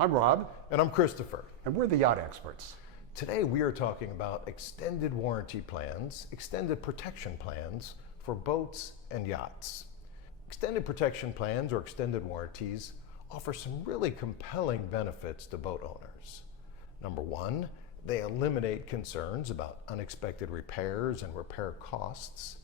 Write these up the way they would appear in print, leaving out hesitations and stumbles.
I'm Rob. And I'm Christopher. And we're the Yacht Experts. Today we are talking about extended warranty plans, extended protection plans for boats and yachts. Extended protection plans or extended warranties offer some really compelling benefits to boat owners. Number one, they eliminate concerns about unexpected repairs and repair costs.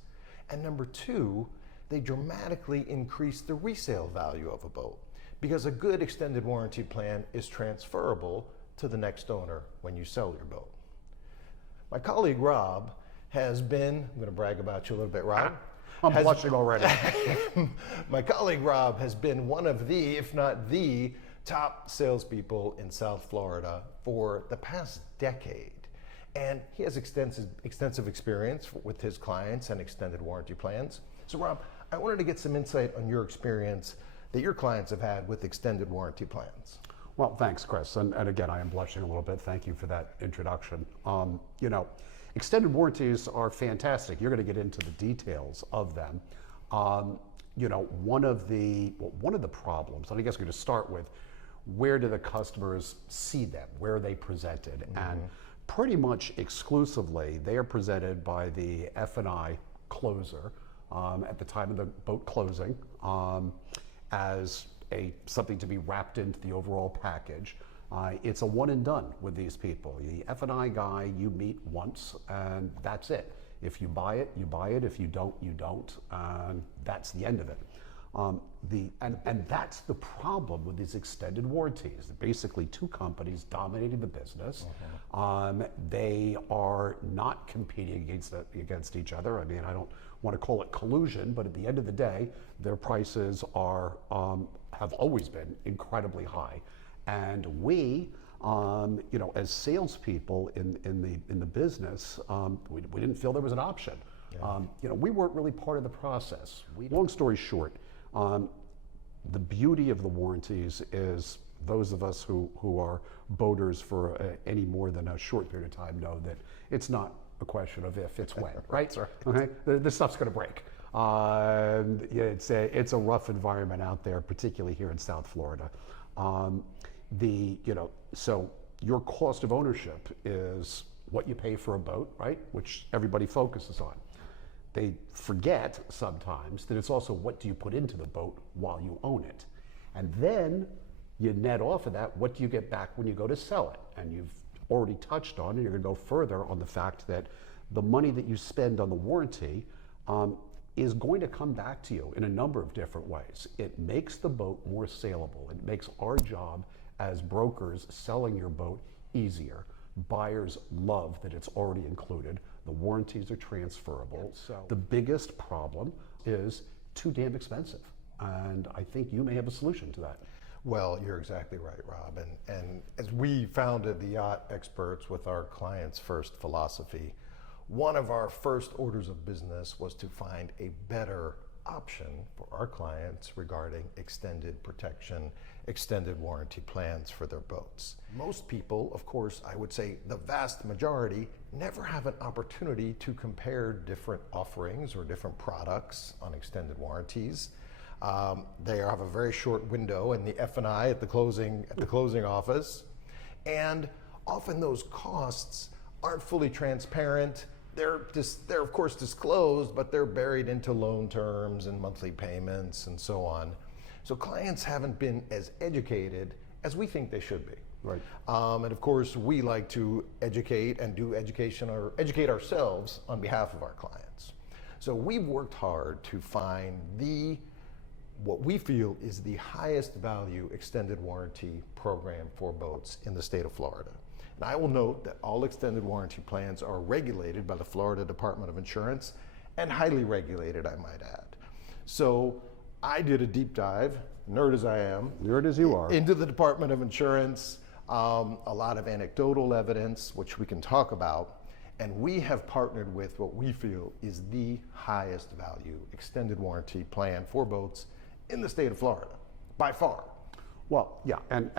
And number two, they dramatically increase the resale value of a boat, because a good extended warranty plan is transferable to the next owner when you sell your boat. My colleague Rob has been, I'm going to brag about you a little bit, Rob. I'm blushing already. My colleague Rob has been one of the, if not the, top salespeople in South Florida for the past decade. And he has extensive experience with his clients and extended warranty plans. So Rob, I wanted to get some insight on your experience that your clients have had with extended warranty plans. Well, thanks, Chris. And again, I am blushing a little bit. Thank you for that introduction. Extended warranties are fantastic. You're going to get into the details of them. One of the problems, and I guess we're going to start with, where do the customers see them? Where are they presented? Mm-hmm. And pretty much exclusively, they are presented by the F&I closer at the time of the boat closing as something to be wrapped into the overall package. It's a one and done with these people. The F&I guy you meet once and that's it. If you buy it, you buy it. If you don't, you don't. That's the end of it. And that's the problem with these extended warranties. Basically, two companies dominating the business. Mm-hmm. They are not competing against each other. I mean, I don't want to call it collusion, but at the end of the day, their prices are have always been incredibly high. And we, as salespeople in the business, we didn't feel there was an option. Yeah. We weren't really part of the process. Long story short, the beauty of the warranties is those of us who are boaters for any more than a short period of time know that it's not a question of if, it's when, right? That's right. Okay? This stuff's going to break. It's a rough environment out there, particularly here in South Florida. So your cost of ownership is what you pay for a boat, right? Which everybody focuses on. They forget sometimes that it's also what do you put into the boat while you own it. And then you net off of that, what do you get back when you go to sell it? And you've already touched on, and you're going to go further on the fact that the money that you spend on the warranty is going to come back to you in a number of different ways. It makes the boat more saleable. It makes our job as brokers selling your boat easier. Buyers love that it's already included. The warranties are transferable. So the biggest problem is too damn expensive. And I think you may have a solution to that. Well, you're exactly right, Rob. And as we founded the Yacht Experts with our clients' first philosophy, one of our first orders of business was to find a better option for our clients regarding extended protection, extended warranty plans for their boats. Most people, of course, I would say the vast majority, never have an opportunity to compare different offerings or different products on extended warranties. They have a very short window in the F&I at the closing office, and often those costs aren't fully transparent. They're of course disclosed, but they're buried into loan terms and monthly payments and so on. So clients haven't been as educated as we think they should be. Right. And of course, we like to educate and do education or educate ourselves on behalf of our clients. So we've worked hard to find what we feel is the highest value extended warranty program for boats in the state of Florida. And I will note that all extended warranty plans are regulated by the Florida Department of Insurance, and highly regulated, I might add. So I did a deep dive, nerd as I am. Nerd as you are. Into the Department of Insurance, a lot of anecdotal evidence, which we can talk about. And we have partnered with what we feel is the highest value extended warranty plan for boats in the state of Florida, by far. Well, yeah, and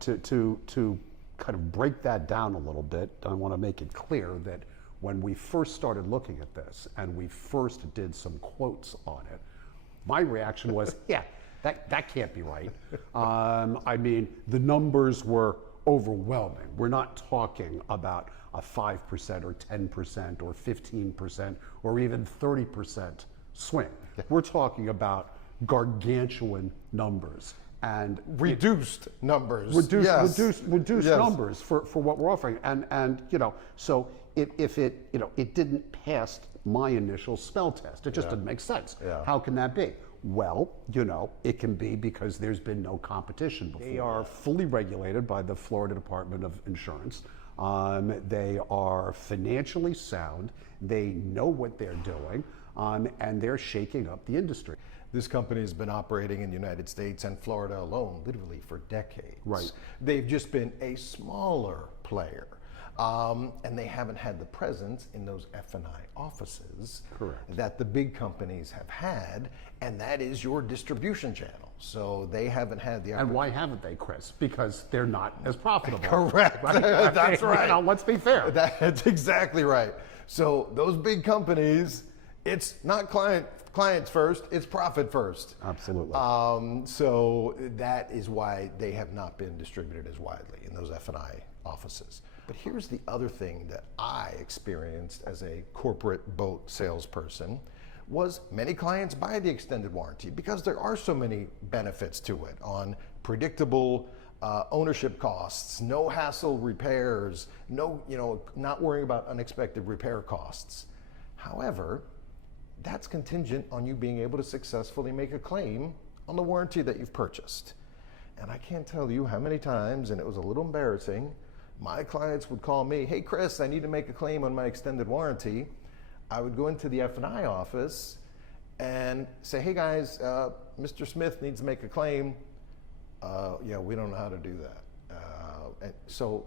to kind of break that down a little bit, I want to make it clear that when we first started looking at this and we first did some quotes on it, my reaction was, yeah, That can't be right. I mean, the numbers were overwhelming. We're not talking about a 5% or 10% or 15% or even 30% swing. We're talking about gargantuan numbers and Reduced numbers. reduced Yes. numbers for what we're offering. And so if it it didn't pass my initial spell test. It just didn't make sense. Yeah. How can that be? Well, it can be because there's been no competition before. They are fully regulated by the Florida Department of Insurance. They are financially sound. They know what they're doing, and they're shaking up the industry. This company has been operating in the United States and Florida alone literally for decades. Right. They've just been a smaller player. And they haven't had the presence in those F&I offices Correct. that the big companies have had, and that is your distribution channel. So they haven't had the And why haven't they, Chris? Because they're not as profitable. Correct. Right? That's right. Let's be fair. That's exactly right. So those big companies, it's not clients first, it's profit first. Absolutely. So that is why they have not been distributed as widely in those F&I offices. But here's the other thing that I experienced as a corporate boat salesperson was many clients buy the extended warranty because there are so many benefits to it on predictable ownership costs, no hassle repairs, not worrying about unexpected repair costs. However, that's contingent on you being able to successfully make a claim on the warranty that you've purchased. And I can't tell you how many times, and it was a little embarrassing, my clients would call me, hey Chris, I need to make a claim on my extended warranty. I would go into the F&I office and say, hey guys, Mr. Smith needs to make a claim. Yeah, we don't know how to do that. And so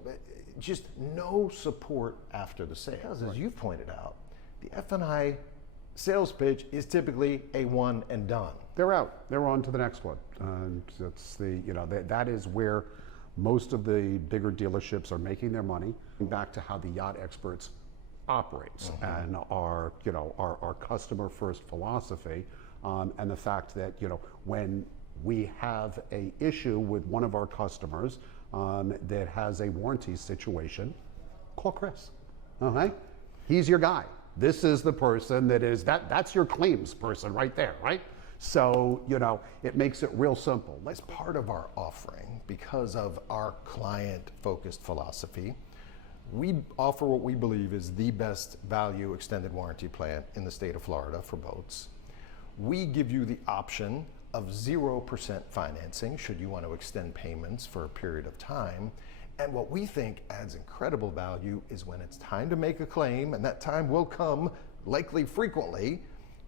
just no support after the sale. Because as you've pointed out, the F&I sales pitch is typically a one and done. They're out. They're on to the next one. That's that is where most of the bigger dealerships are making their money. Back to how the Yacht Experts operates and our customer first philosophy, and the fact that when we have a issue with one of our customers that has a warranty situation, call Chris. Okay, he's your guy. This is the person that's your claims person right there, right? So, it makes it real simple. As part of our offering, because of our client-focused philosophy, we offer what we believe is the best value extended warranty plan in the state of Florida for boats. We give you the option of 0% financing should you want to extend payments for a period of time. And what we think adds incredible value is when it's time to make a claim, and that time will come likely frequently,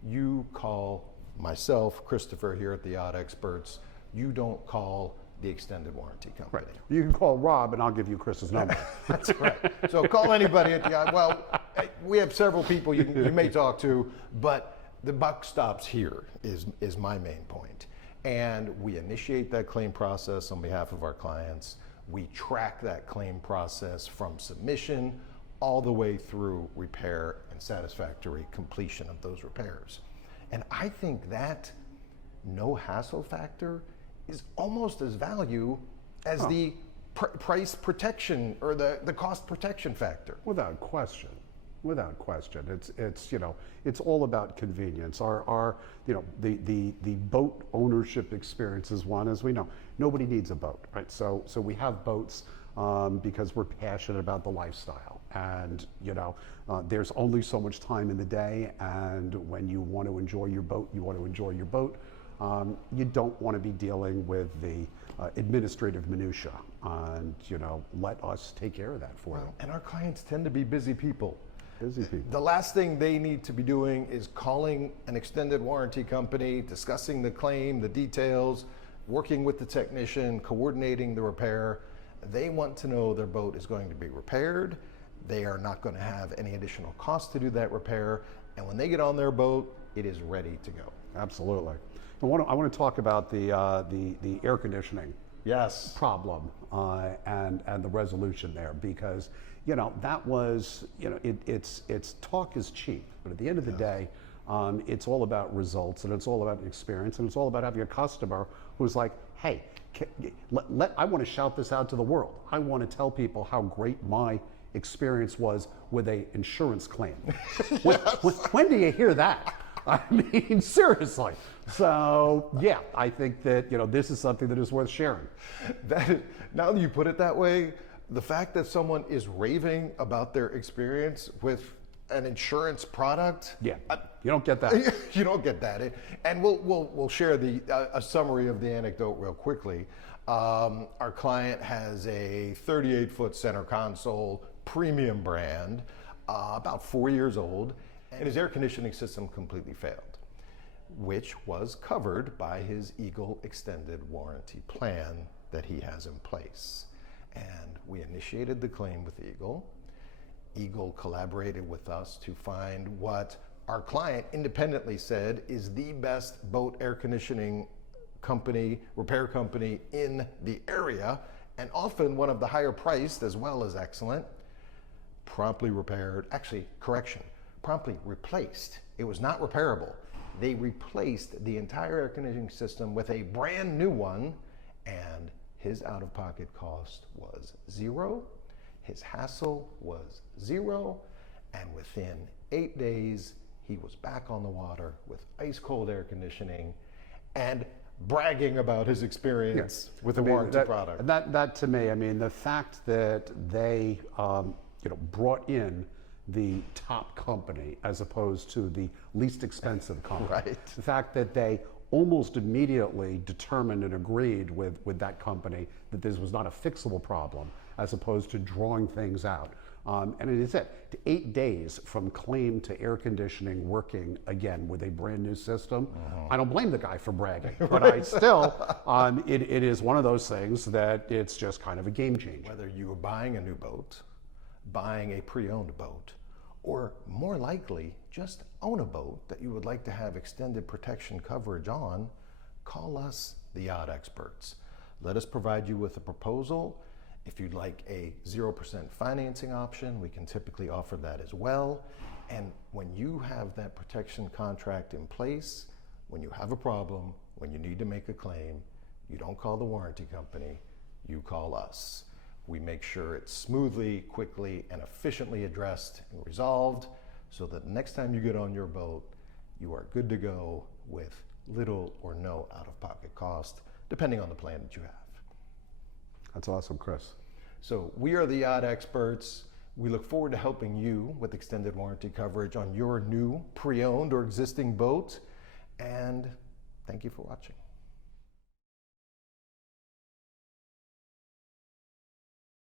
you call myself, Christopher here at the Yacht Experts. You don't call the extended warranty company. Right. You can call Rob and I'll give you Chris's number. That's right. So call anybody at the Yacht. Well, we have several people you may talk to, but the buck stops here is my main point. And we initiate that claim process on behalf of our clients. We track that claim process from submission all the way through repair and satisfactory completion of those repairs. And I think that no hassle factor is almost as value as the price protection or the cost protection factor. Without question. Without question. It's all about convenience. The boat ownership experience is one, as we know. Nobody needs a boat, right? So we have boats because we're passionate about the lifestyle. And there's only so much time in the day, and when you want to enjoy your boat, you want to enjoy your boat. You don't want to be dealing with the administrative minutia, and let us take care of that for you. And our clients tend to be busy people. Busy people. The last thing they need to be doing is calling an extended warranty company, discussing the claim, the details, working with the technician, coordinating the repair. They want to know their boat is going to be repaired. They are not going to have any additional cost to do that repair. And when they get on their boat, it is ready to go. Absolutely. I want to talk about the air conditioning Yes. problem and the resolution there, because that was it's talk is cheap, but at the end of the day, It's all about results, and it's all about experience, and it's all about having a customer who's like, hey, I want to shout this out to the world. I want to tell people how great my experience was with a insurance claim. When do you hear that? I mean, seriously. So yeah, I think that this is something that is worth sharing. Now that you put it that way, the fact that someone is raving about their experience with an insurance product, yeah, you don't get that. You don't get that. And we'll share a summary of the anecdote real quickly. Our client has a 38-foot center console premium brand, about 4 years old, and his air conditioning system completely failed, which was covered by his Eagle extended warranty plan that he has in place. And we initiated the claim with Eagle. Eagle collaborated with us to find what our client independently said is the best boat air conditioning company, repair company in the area, and often one of the higher priced as well as excellent. Promptly repaired, actually, correction, promptly replaced. It was not repairable. They replaced the entire air conditioning system with a brand new one, and his out-of-pocket cost was zero. His hassle was zero, and within 8 days, he was back on the water with ice cold air conditioning and bragging about his experience with the warranty product. That to me, I mean, the fact that they brought in the top company as opposed to the least expensive company. Right. The fact that they almost immediately determined and agreed with that company that this was not a fixable problem, as opposed to drawing things out. And it is it. 8 days from claim to air conditioning working again with a brand new system. I don't blame the guy for bragging, but I still, it is one of those things that it's just kind of a game changer. Whether you are buying a new boat, buying a pre-owned boat, or more likely, just own a boat that you would like to have extended protection coverage on, call us, the Yacht Experts. Let us provide you with a proposal. If you'd like a 0% financing option, we can typically offer that as well. And when you have that protection contract in place, when you have a problem, when you need to make a claim, you don't call the warranty company, you call us. We make sure it's smoothly, quickly, and efficiently addressed and resolved so that next time you get on your boat, you are good to go with little or no out-of-pocket cost, depending on the plan that you have. That's awesome, Chris. So we are the Yacht Experts. We look forward to helping you with extended warranty coverage on your new, pre-owned, or existing boat. And thank you for watching.